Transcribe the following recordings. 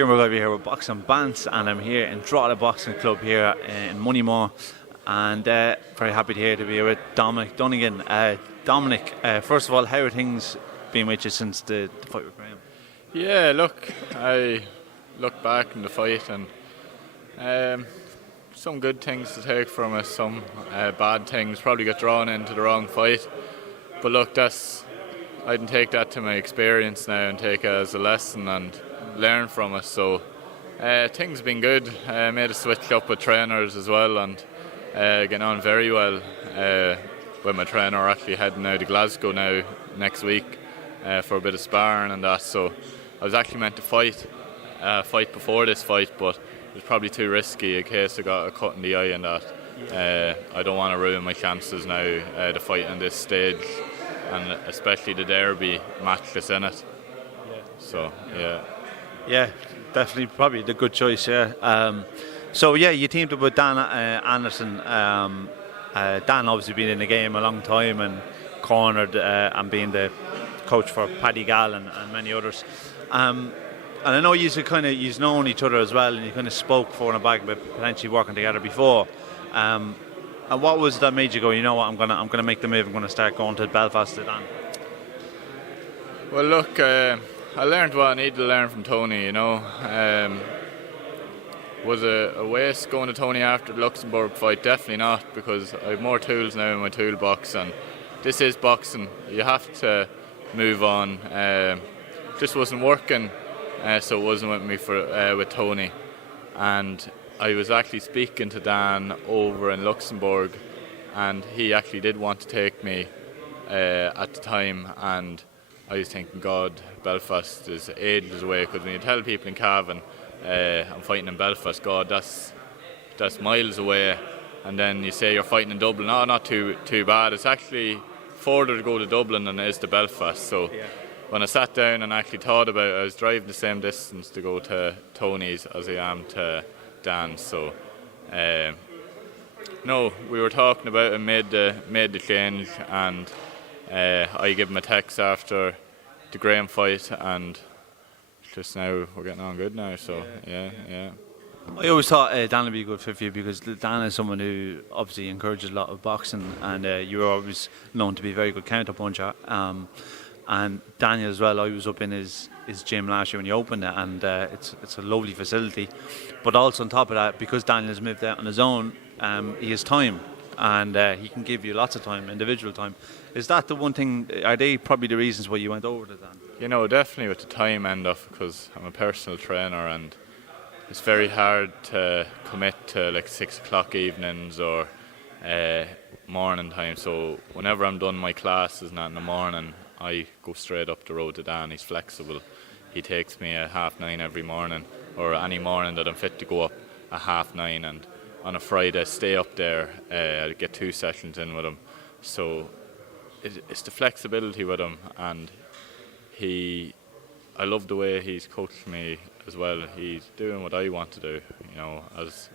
Kieran McGivey here with Boxing Bants, and I'm here in Drogheda Boxing Club here in Moneymore, and very happy to be here with Dominic Donegan. Dominic, first of all, how are things been with you since the fight with Graham? Yeah, look, I look back in the fight and some good things to take from it, some bad things, probably got drawn into the wrong fight. But look, I can take that to my experience now and take it as a lesson and learn from it. So things have been good. Made a switch up with trainers as well and getting on very well with my trainer. Actually heading out to Glasgow now next week for a bit of sparring and that. So I was actually meant to fight before this fight, but it was probably too risky in case I got a cut in the eye and that. I don't want to ruin my chances now to fight on this stage, and especially the derby matchless in it. So yeah, definitely probably the good choice. So you teamed up with Dan Anderson. Dan obviously been in the game a long time and cornered and being the coach for Paddy Gall and many others. And I know you've known each other as well, and you kind of spoke forward and back about potentially working together before. And what was that made you go, you know what, I'm gonna make the move, I'm gonna start going to Belfast to Dan? Well, look, I learned what I needed to learn from Tony. You know, was a waste going to Tony after the Luxembourg fight? Definitely not, because I have more tools now in my toolbox, and this is boxing. You have to move on. Just wasn't working, so it wasn't with me with Tony. And I was actually speaking to Dan over in Luxembourg, and he actually did want to take me at the time, and I was thinking, God, Belfast is ages away, because when you tell people in Cavan I'm fighting in Belfast, God, that's miles away. And then you say you're fighting in Dublin, not too bad. It's actually further to go to Dublin than it is to Belfast. So when I sat down and actually thought about it, I was driving the same distance to go to Tony's as I am to Dan. So no, we were talking about it, made the change, and I gave him a text after the Graham fight, and just now we're getting on good now. So yeah. I always thought Dan would be a good fit for you, because Dan is someone who obviously encourages a lot of boxing, and you're always known to be a very good counter puncher. And Daniel as well, I was up in his gym last year when he opened it, and it's a lovely facility. But also on top of that, because Daniel has moved out on his own, he has time, and he can give you lots of time, individual time. Is that the one thing, are they probably the reasons why you went over to Dan? You know, definitely with the time end of, because I'm a personal trainer, and it's very hard to commit to like 6 o'clock evenings or morning time. So whenever I'm done my classes, not in the morning, I go straight up the road to Dan. He's flexible. He takes me at 9:30 every morning, or any morning that I'm fit to go up at 9:30, and on a Friday stay up there. I get 2 sessions in with him. So it's the flexibility with him, and I love the way he's coached me as well. He's doing what I want to do, you know, as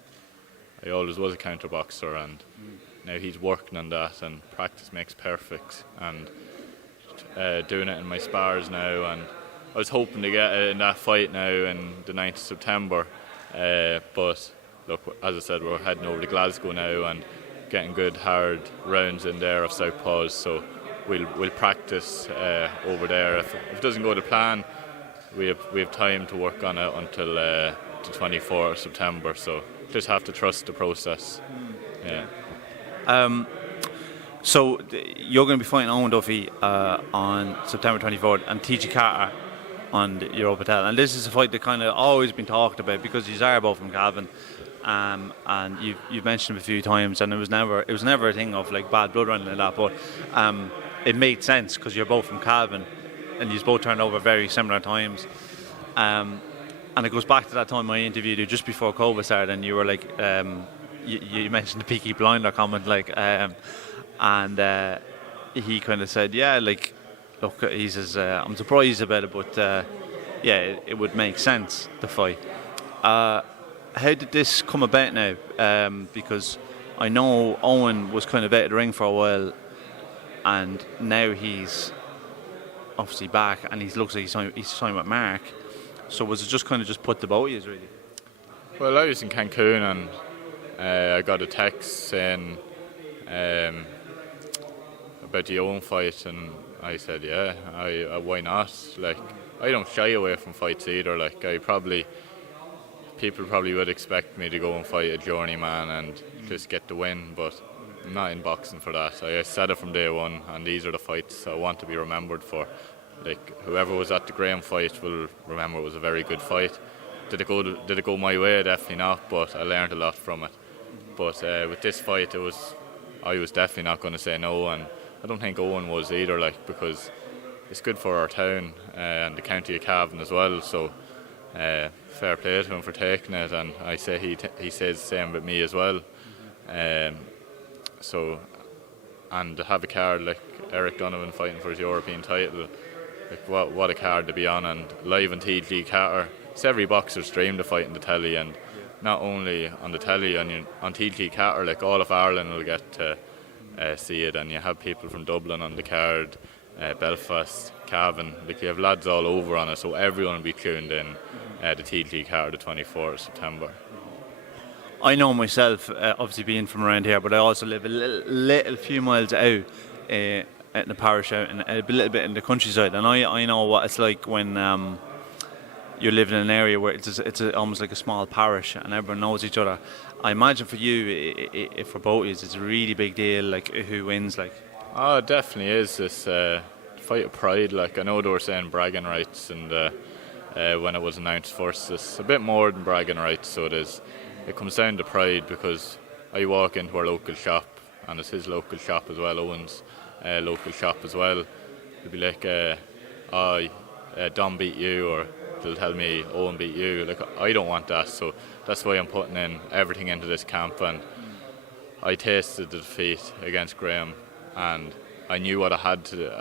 I always was a counter boxer, and now he's working on that, and practice makes perfect, and doing it in my spars now. And I was hoping to get in that fight now in the 9th of September, but look, as I said, we're heading over to Glasgow now and getting good hard rounds in there of southpaws, so we'll practice over there. If it doesn't go to plan, we have time to work on it until the 24th of September, so just have to trust the process. So you're going to be fighting Owen Duffy on September 24th, and TG Carter on the Euro Patel, and this is a fight that kind of always been talked about, because you are both from Cavan, and you've mentioned it a few times, and it was never a thing of like bad blood or anything like that, but it made sense because you're both from Cavan, and you both turned over very similar times, and it goes back to that time I interviewed you just before COVID started, and you were like, you mentioned the Peaky Blinder comment, like, and he kind of said, look, he says, I'm surprised about it, but it would make sense, the fight. How did this come about now? Because I know Owen was kind of out of the ring for a while, and now he's obviously back, and he looks like he's signed with Mark. So was it just kind of just put the boat you really? Well, I was in Cancun and I got a text saying about the Owen fight, and I said, yeah, why not? Like, I don't shy away from fights either. Like, people probably would expect me to go and fight a journeyman and just get the win, but I'm not in boxing for that. I said it from day one, and these are the fights I want to be remembered for. Like, whoever was at the Graham fight will remember it was a very good fight. Did it go my way? Definitely not, but I learned a lot from it. But with this fight, I was definitely not going to say no, and I don't think Owen was either, like, because it's good for our town and the county of Cavan as well. So fair play to him for taking it, and I say he says the same with me as well. So, and to have a card like Eric Donegan fighting for his European title, like what a card to be on, and live on TG Carter. It's every boxer's dream to fight in the telly, and not only on the telly, on TG Carter, like all of Ireland will get to see it, and you have people from Dublin on the card, Belfast, Cavan, like you have lads all over on it, so everyone will be tuned in to TG Carter the 24th of September. I know myself, obviously being from around here, but I also live a little few miles out in the parish out and a little bit in the countryside, and I know what it's like when you're living in an area where it's almost like a small parish and everyone knows each other. I imagine for you, for both of you, it's a really big deal, like who wins, like. Oh, it definitely is. This fight of pride. Like, I know they were saying bragging rights, and when it was announced first, it's a bit more than bragging rights. So it comes down to pride, because I walk into our local shop, and it's his local shop as well, Owen's local shop as well. It'll be like, Dom beat you, or they'll tell me Owen beat you. Like, I don't want that, so that's why I'm putting in everything into this camp. And I tasted the defeat against Graham, and I knew what I had to do.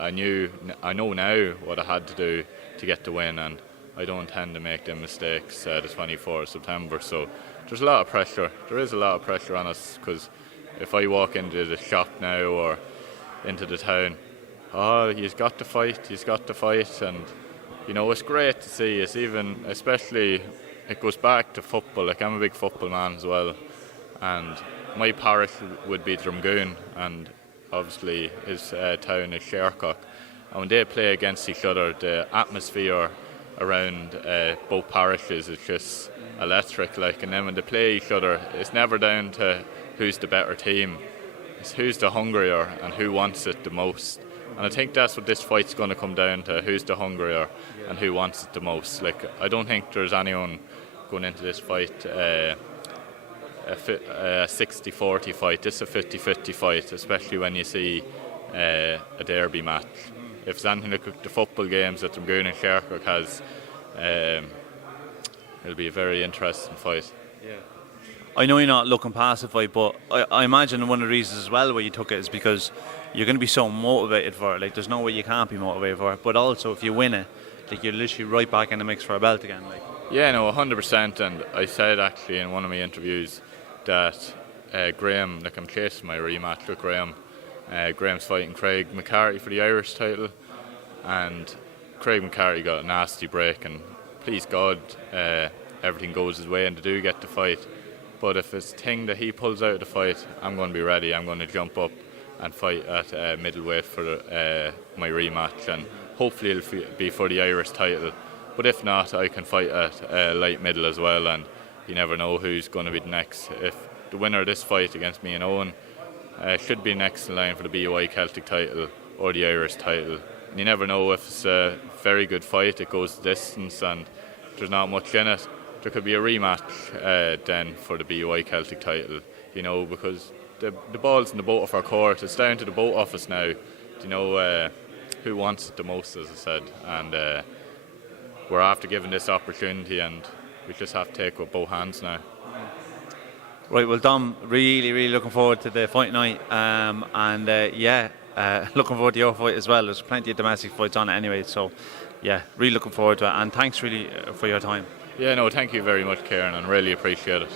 I know now what I had to do to get the win, and I don't intend to make them mistakes the 24th of September. So there's a lot of pressure. There is a lot of pressure on us, because if I walk into the shop now or into the town, he's got to fight, and it's great to see. It's even, especially, it goes back to football. Like, I'm a big football man as well, and my parish would be Drumgoon, and obviously his town is Shercock. And when they play against each other, the atmosphere around both parishes is just electric. Like, and then when they play each other, it's never down to who's the better team. It's who's the hungrier and who wants it the most. And I think that's what this fight's going to come down to, who's the hungrier and who wants it the most. Like, I don't think there's anyone going into this fight a 60-40 fight. This is a 50-50 fight, especially when you see a derby match. If it's anything like the football games that Drumgoon and Shercock has, it'll be a very interesting fight. Yeah. I know you're not looking past the fight, but I imagine one of the reasons as well why you took it is because you're going to be so motivated for it. Like, there's no way you can't be motivated for it. But also, if you win it, like, you're literally right back in the mix for a belt again. Like. Yeah, no, 100%. And I said actually in one of my interviews that Graham, like, I'm chasing my rematch with Graham. Graham's fighting Craig McCarthy for the Irish title, and Craig McCarthy got a nasty break, and please God everything goes his way and they do get the fight. But if it's a thing that he pulls out of the fight, I'm going to be ready. I'm going to jump up and fight at middleweight for my rematch, and hopefully it'll be for the Irish title. But if not, I can fight at light middle as well, and you never know who's going to be the next. If the winner of this fight against me and Owen should be next in line for the BUI Celtic title or the Irish title. And you never know, if it's a very good fight, it goes the distance and there's not much in it, there could be a rematch then for the BUI Celtic title, because the ball's in the boat of our court. It's down to the boat office now, who wants it the most, as I said, and we're after giving this opportunity, and we just have to take it with both hands now. Right, well, Dom, really, really looking forward to the fight night, looking forward to your fight as well. There's plenty of domestic fights on it anyway, so yeah, really looking forward to it, and thanks really for your time. Yeah, no, thank you very much, Kieran, and really appreciate it.